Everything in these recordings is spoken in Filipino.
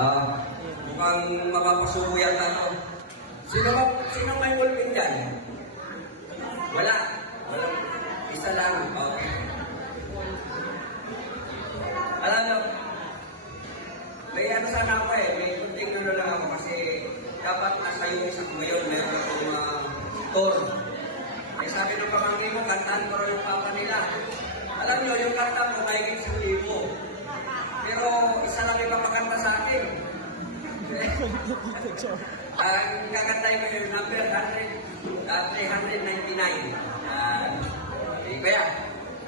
Mukhang mapapasuko yata ako. Sino may ballpen dyan? Wala. Isa lang. Okay. Alam mo, may ano sana ako may kunting ano lang ako kasi dapat nasa yung isa ko ngayon, meron akong tour. Sabi ng pamangkin mo, kantaan ko rin yung papa nila. Alam nyo, yung kanta ko, mahigit 1,000. Pero isa lang ipapakanta sa akin. Ang kakantay ko yung number 399. Kaya,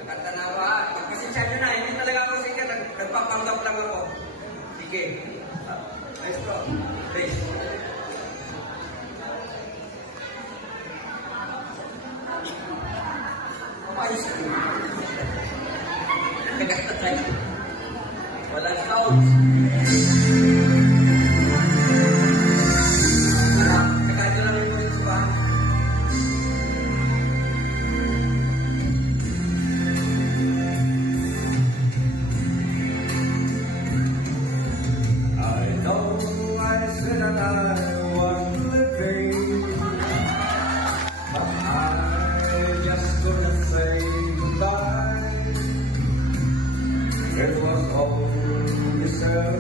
nakanta na ako. Pagpasensya nyo na, hindi talaga ako singer. Nagpapanggap lang ako. Sige. Maestro, please. Ayos ka. Nagkakatay. Walang sounds. Nakakado lang yung voice ba? I know I said that I was living, but I just couldn't say goodbye. It was all you said.